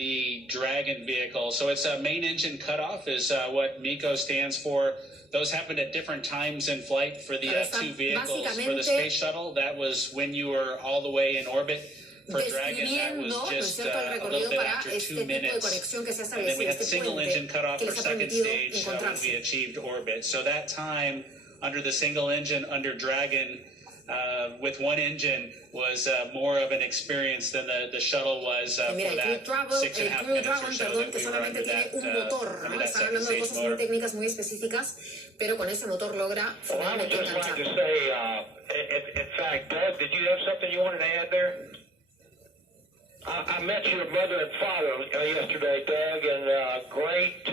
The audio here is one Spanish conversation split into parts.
the Dragon vehicle. So it's a main engine cutoff is what MECO stands for. Those happened at different times in flight for the two vehicles. For the space shuttle, that was when you were all the way in orbit. For Dragon, that was just a little bit after 2 minutes. And then we had the single engine cutoff for second stage when we achieved orbit. So that time under the single engine under Dragon with one engine was more of an experience than the shuttle was for that 6.5 minutes or so that we were under that second stage motor. Técnicas muy específicas, pero con ese motor logra finalmente enganchar. In fact, Doug, did you have something you wanted to add there? I met your mother and father yesterday, Doug, and great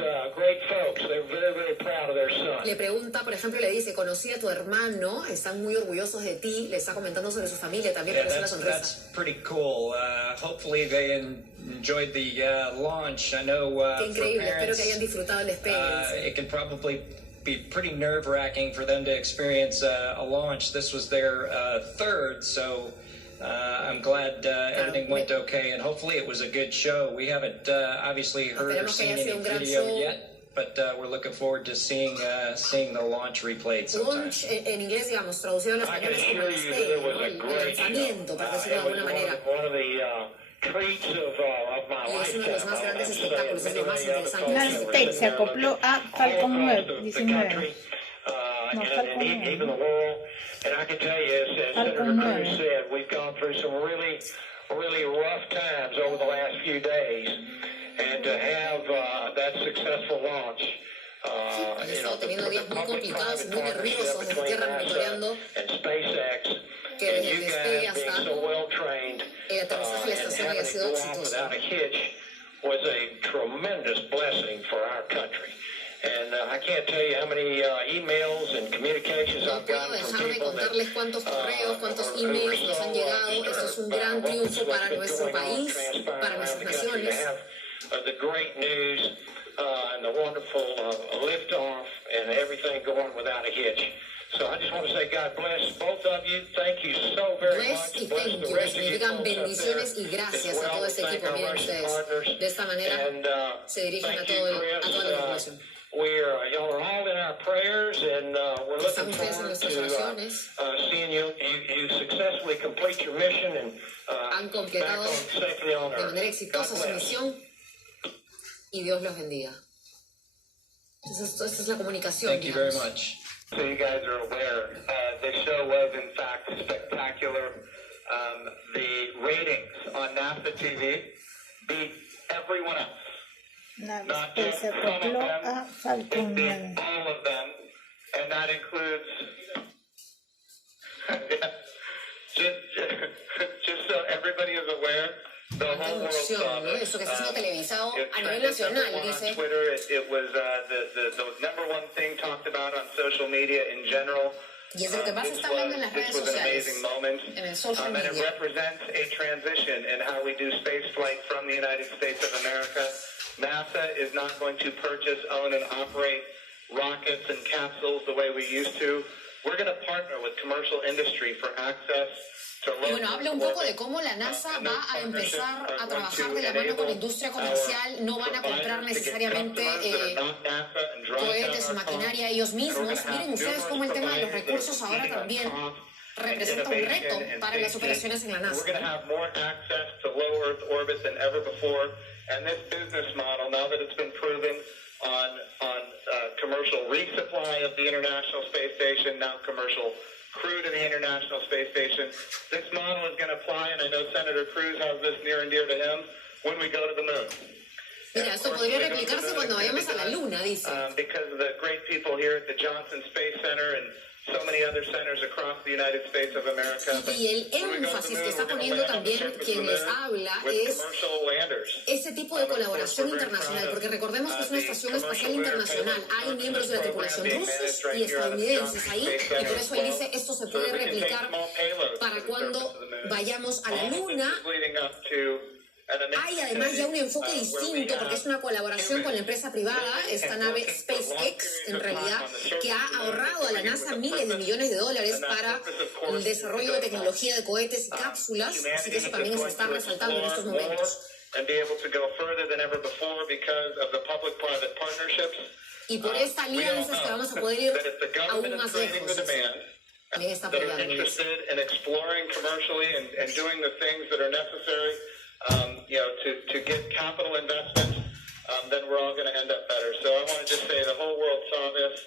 folks. They're very, very proud of their son. Le pregunta, por ejemplo, le dice, conocí a tu hermano, están muy orgullosos de ti, le está comentando sobre su familia, también por eso la sonrisa. That's pretty cool. Hopefully they enjoyed the launch. I know Qué increíble, for parents, espero que hayan disfrutado el despegue. it can probably be pretty nerve-wracking for them to experience a launch. This was their third, so I'm glad everything went okay, and hopefully it was a good show. We haven't obviously heard or seen any video yet, but we're looking forward to seeing the launch replayed sometime. Launch en inglés, digamos, traducido en español es como el despegue, ¿no? El lanzamiento, para decirlo de alguna manera. Y es uno de los más grandes espectáculos, es lo más interesante. La SpaceX se acopló a Falcon 19. No, Falcon 9. And I can tell you, as Senator Cruz said, we've gone through some really, really rough times over the last few days, and to have that successful launch, teniendo días muy complicados, muy nerviosos desde tierra monitoreando and SpaceX, que desde el you despegue guys being hasta so well trained, el aterrizaje de la and estación había having it sido go on exitoso. without a hitch was a tremendous blessing for our country. And I can't tell you how many emails and communications No I've puedo gotten from dejar de people that contarles cuántos correos, cuántos emails nos han llegado. Esto es un gran triunfo para nuestro país, para nuestras naciones. The great news and the wonderful liftoff and everything going without a hitch. So I just want to say God bless both of you. Thank you so very Bless much. y thank you, que significan bendiciones y gracias a todo este equipo. Miren ustedes, de esta manera se dirigen a toda la tripulación. Y'all are all in our prayers, and we're looking Están ustedes en forward nuestras oraciones. to seeing you successfully complete your mission and Han back completado on safely on de Earth. manera exitosa God su bless. misión y Dios los bendiga. Entonces, esta es la comunicación. Thank you very digamos. much. So you guys are aware, the show was in fact spectacular. The ratings on NASA TV beat everyone else. La Not SpaceX just se some of acopló a them, Falcon it 9. beat all of them, and that includes, just so everybody is aware, the Cuánta whole world emoción, saw ¿no? this. Eso que está siendo televisado It a nivel trended nacional, number one on dice. Twitter. It was the number one thing talked about on social media in general. Y es de lo que más se está hablando en las redes This was an sociales, amazing moment, en el social and it media. represents a transition in how we do space flight from the United States of America. NASA is not going to purchase, own, and operate rockets and capsules the way we used to. We're going to partner with commercial industry for access to Y bueno, habla un poco de cómo la NASA va a empezar a trabajar de la mano con la industria comercial. No van a comprar necesariamente cohetes o maquinaria ellos mismos. Miren ustedes cómo el tema de los recursos ahora también representa un reto para las operaciones en la NASA. We're going to have more access to low Earth orbit than ever before. And this business model, now that it's been proven on commercial resupply of the International Space Station, now commercial crew to the International Space Station, this model is going to apply, and I know Senator Cruz has this near and dear to him, when we go to the moon. Mira, esto podría replicarse cuando vayamos a la Luna, dice. Because of the great people here at the Johnson Space Center and so many other centers across the United States of America. Y el énfasis que está poniendo también quien les habla es ese tipo de colaboración internacional, porque recordemos que es una estación espacial internacional. Hay miembros de la tripulación rusos y estadounidenses ahí, y por eso él dice, esto se puede replicar para cuando vayamos a la Luna. Hay además ya un enfoque distinto porque es una colaboración con la empresa privada, esta nave SpaceX en realidad, que ha ahorrado a la NASA miles de millones de dólares para el desarrollo de tecnología de cohetes y cápsulas, así que eso también se está resaltando en estos momentos. and be able to go further than ever before because of the public-private partnerships. Y por esta alianza es que vamos a poder ir aún más lejos. También está that are apoyando interested in exploring commercially and doing the things that are necessary, to get capital investment, then we're all going to end up better. So I want to just say the whole world saw this.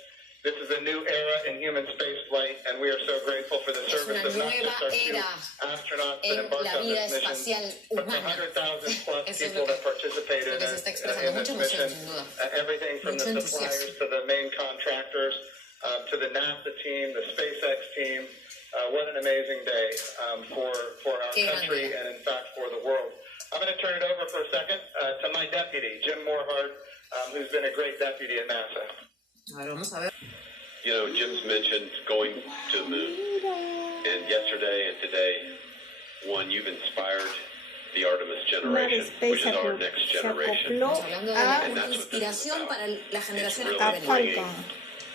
This is a new era in human space flight, and we are so grateful for the service of not just our two astronauts that embarked on this mission, but the 100,000 plus people that participated in this mission. Everything from the suppliers to the main contractors, to the NASA team, the SpaceX team. What an amazing day for our country and, in fact, for the world. I'm going to turn it over for a second to my deputy, Jim Morehart, who's been a great deputy at NASA. Vamos a ver. You know, Jim's mentioned going to the moon. And yesterday and today, you've inspired the Artemis generation, which is our next generation. Hablando de una inspiración para la generación actual.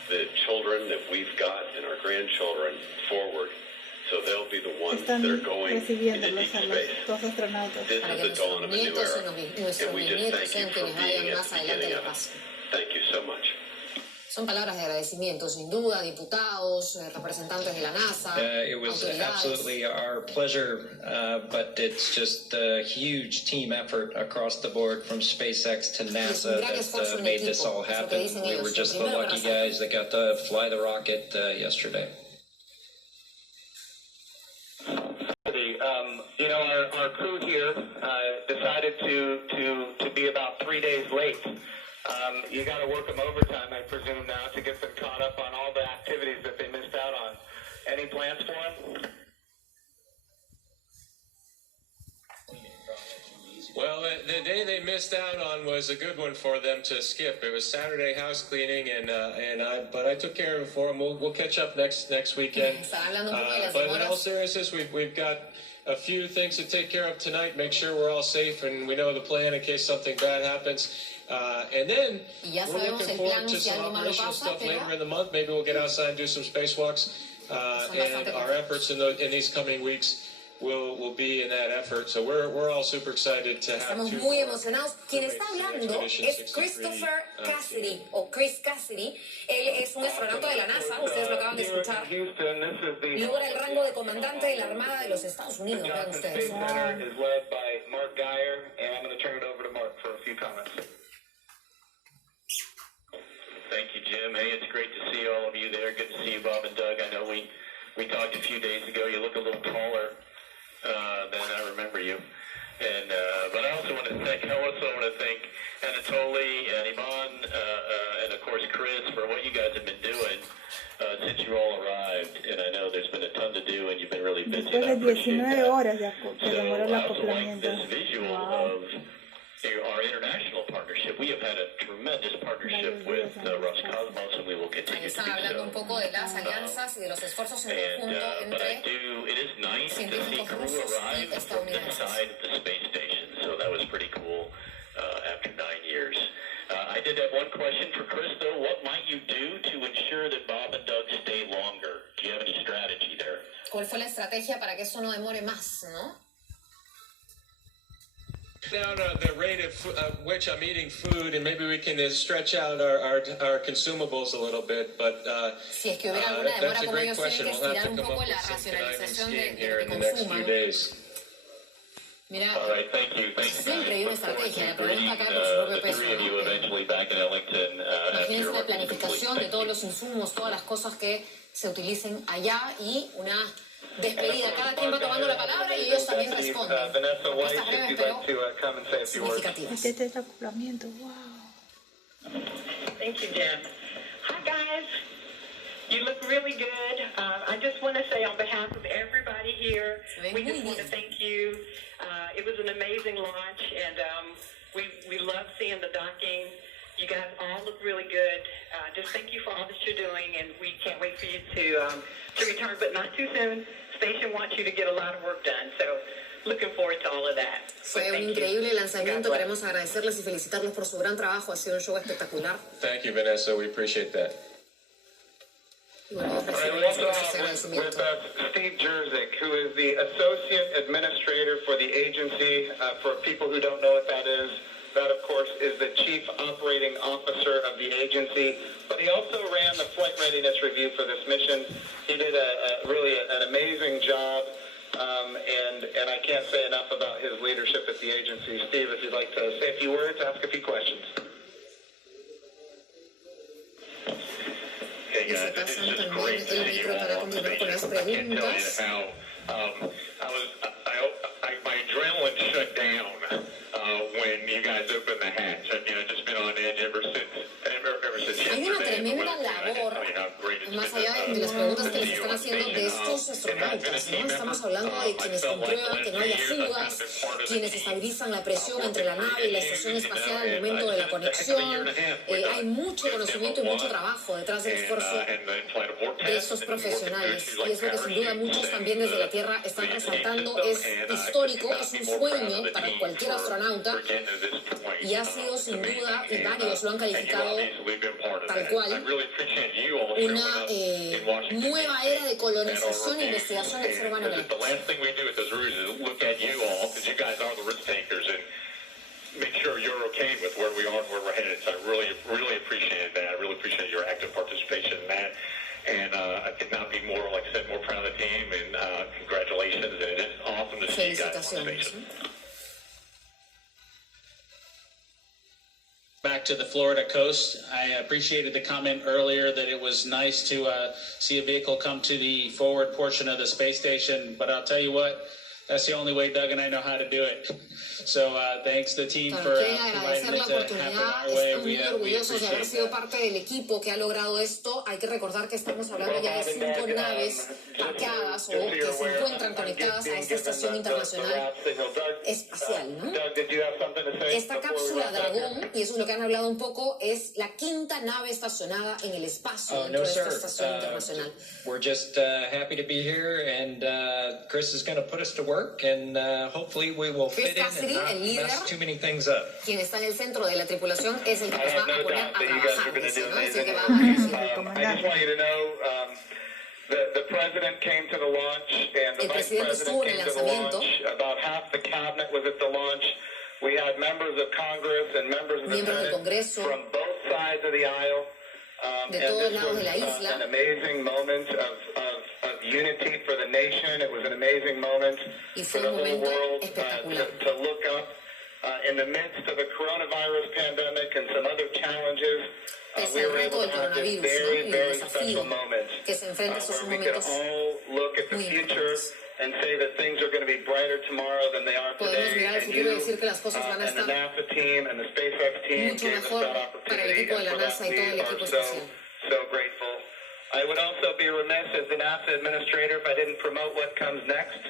The children that we've got and our grandchildren forward, so they'll be the ones that are going into deep space. This is the dawn of a new era, and we just thank you for being at the beginning of it. Thank you so much. Son palabras de agradecimiento, sin duda, diputados, representantes de la NASA, It was absolutely our pleasure, but it's just a huge team effort across the board from SpaceX to NASA that made this all happen. We were just the lucky guys that got to fly the rocket yesterday. Our crew here decided to be about 3 days late. You got to work them overtime, I presume, now to get them caught up on all the activities that they missed out on. Any plans for them? Well, the day they missed out on was a good one for them to skip. It was Saturday house cleaning, but I took care of it for them. We'll catch up next weekend. But in all seriousness, we've got a few things to take care of tonight. Make sure we're all safe and we know the plan in case something bad happens. And then we're looking forward to some operational stuff later in the month. Maybe we'll get outside and do some spacewalks. And our efforts in these coming weeks will be in that effort. So we're all super excited to have. Estamos muy emocionados. Quien está hablando es Christopher Cassidy, o Chris Cassidy. Él es un astronauta de la NASA, ustedes lo acaban de escuchar. Logra el rango de comandante de la Armada de los Estados Unidos, vean ustedes. Thank you, Jim. Hey, it's great to see all of you there. Good to see you, Bob and Doug. I know we talked a few days ago. You look a little taller than I remember you. And but I also want to thank Anatoly and Iman and of course Chris for what you guys have been doing since you all arrived. And I know there's been a ton to do and you've been really busy. Después de 19 horas de demoró el So acoplamiento. I also like this visual of our international partnership. We have had a tremendous partnership with Roscosmos, and we will continue to do so. Están hablando un poco de las alianzas y de los esfuerzos en conjunto entre it is nice to see crew arrive from this side of the space station. So that was pretty cool after 9 years. I did have one question for Chris, though. What might you do to ensure that Bob and Doug stay longer? Do you have any strategy there? ¿Cuál fue la estrategia para que eso no demore más, no? Down the rate at which I'm eating food, and maybe we can stretch out our consumables a little bit. But si es que hubiera alguna demora, como ellos tienen que estirar un poco la racionalización de lo que consuman. Mira, siempre hay una estrategia, el problema está acá por su propio peso. Imagínense la planificación de todos los insumos, todas las cosas que se utilicen allá y una despedida. Cada quien va tomando la palabra y ellos también responden. Estas breves pero significativas. Este es acoplamiento, wow. Thank you, Jen. Hi, guys. You look really good. I just want to say on behalf of everybody here, we just want to thank you. It was an amazing launch, and we love seeing the docking. You guys all look really good. Just thank you for all that you're doing, and we can't wait for you to return, but not too soon. Station wants you to get a lot of work done, so looking forward to all of that. Fue un increíble lanzamiento. Queremos agradecerles y felicitarlos por su gran trabajo. Ha sido un show espectacular. Thank you, Vanessa. We appreciate that. Bueno, we also have with us Steve Jerzik, who is the Associate Administrator for the agency. For people who don't know what that is, that, of course, is the Chief Operating Officer of the agency. But he also ran the flight readiness review for this mission. He did really an amazing job, and I can't say enough about his leadership at the agency. Steve, if you'd like to say a few words, ask a few questions. Y se pasan también el micro para continuar con las preguntas. My adrenaline shut down when you guys opened the hatch. I mean, I've just been on edge ever since Hay una tremenda labor, más allá de las preguntas que les están haciendo de estos astronautas, ¿no? Estamos hablando de quienes comprueban que no haya fugas, quienes estabilizan la presión entre la nave y la estación espacial al momento de la conexión. Hay mucho conocimiento y mucho trabajo detrás del esfuerzo de estos profesionales. Y es lo que sin duda muchos también desde la Tierra están resaltando. Es histórico, es un sueño para cualquier astronauta y ha sido sin duda, y varios lo han calificado tal cual, una nueva era de colonización e investigación del ser humano en el espacio. Make sure you're okay with where we are and where we're headed. So I really appreciate that. I really appreciate your active participation in that. And I could not be more, like I said, more proud of the team. And congratulations. And it is awesome to see you guys on station. Back to the Florida coast. I appreciated the comment earlier that it was nice to see a vehicle come to the forward portion of the space station. But I'll tell you what, that's the only way Doug and I know how to do it. So thanks to the team for agradecer la oportunidad. Estamos muy orgullosos de haber sido parte del equipo que ha logrado esto. Hay que recordar que estamos hablando ya de 5 naves parqueadas o que se encuentran conectadas a esta Estación Internacional Espacial, ¿no? Esta cápsula Dragón, y eso es lo que han hablado un poco, es la 5ª nave estacionada en el espacio dentro de esta Estación Internacional. We're just happy to be here, and Chris is going to put us to work, and hopefully we will fit in and not mess too many things up. Quien está en el centro de la tripulación es el que nos va a poner a trabajar, dice, ¿no? Así que va a dirigir. I just want you to know, the president came to the launch, and the vice president came to the launch. About half the cabinet was at the launch. We had members of Congress and members of the Senate from both sides of the aisle. De todos lados de la isla. An amazing moment of unity for the nation. It was an amazing moment for the whole world to look up in the midst of the coronavirus pandemic and some other challenges. We were able to have this very, very special moment where we could all look at the future and say that things are going to be brighter tomorrow than they are today. And you and the NASA team and the SpaceX team gave us that opportunity, and for that we are so grateful. I would also be remiss as the NASA administrator if I didn't promote what comes next.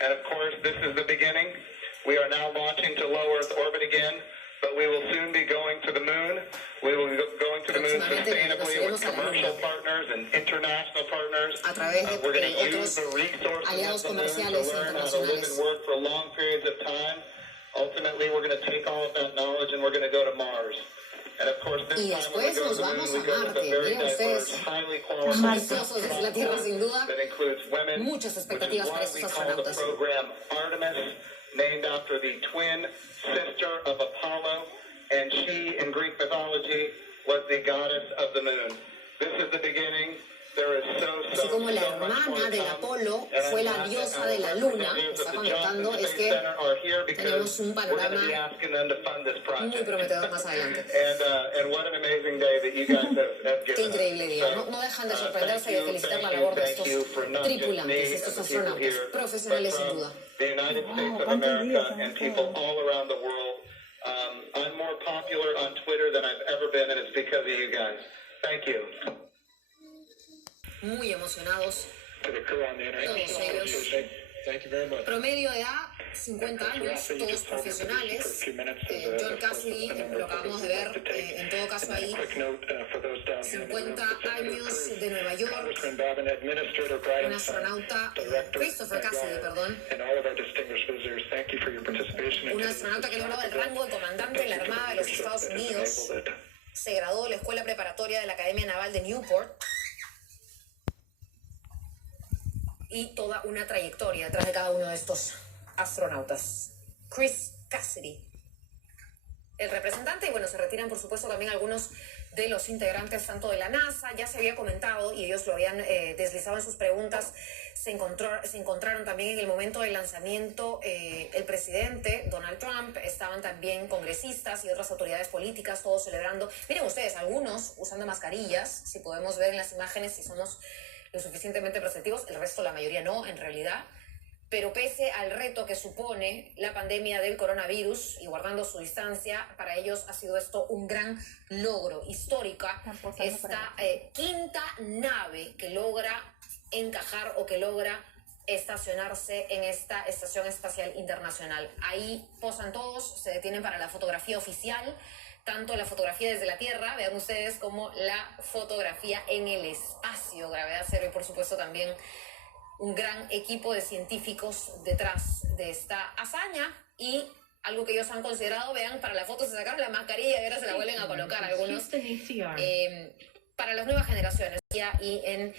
And of course, this is the beginning. We are now launching to low Earth orbit again, but we will soon be going to the moon. We will be going to the moon sustainably with commercial partners and international partners. We're going to use the resources of the moon to learn how to live and work for long periods of time. Ultimately, we're going to take all of that knowledge and we're going to go to Mars. And of course, this time when we go to the moon, we go with a very diverse, highly qualified that includes women, which is why we call the program Artemis, named after the twin sister of Apollo, and she, in Greek mythology, was the goddess of the moon. This is the beginning. There is Así como la hermana del Apolo fue la diosa de la luna, está comentando, es que tenemos un panorama muy prometedor más adelante. Qué increíble día. No dejan de sorprenderse y de felicitar la labor de estos tripulantes, estos astronautas, profesionales sin duda. The United States of America and people all around the world. I'm more popular on Twitter than I've ever been, and it's because of you guys. Thank you. Muy emocionados todos ellos. Promedio de edad 50 años, todos profesionales. John Cassidy, lo acabamos de ver, en todo caso ahí, 50 años de Nueva York, un astronauta, Christopher Cassidy, perdón, un astronauta que logró el rango de comandante en la Armada de los Estados Unidos, se graduó de la Escuela Preparatoria de la Academia Naval de Newport. y toda una trayectoria detrás de cada uno de estos astronautas. Cassidy, el representante, y bueno, se retiran por supuesto también algunos de los integrantes tanto de la NASA. Ya se había comentado y ellos lo habían deslizado en sus preguntas. Se encontraron también en el momento del lanzamiento el presidente Donald Trump, estaban también congresistas y otras autoridades políticas, todos celebrando. Miren ustedes, algunos usando mascarillas, si podemos ver en las imágenes si somos lo suficientemente perceptivos, el resto, la mayoría no, en realidad. Pero pese al reto que supone la pandemia del coronavirus y guardando su distancia, para ellos ha sido esto un gran logro histórica. Esta quinta nave que logra encajar o que logra estacionarse en esta Estación Espacial Internacional. Ahí posan todos, se detienen para la fotografía oficial, tanto la fotografía desde la Tierra, vean ustedes, como la fotografía en el espacio, gravedad cero, y por supuesto también un gran equipo de científicos detrás de esta hazaña. Y algo que ellos han considerado, vean, para la foto se sacaron la mascarilla y ahora se la vuelven a colocar algunos, para las nuevas generaciones. Y en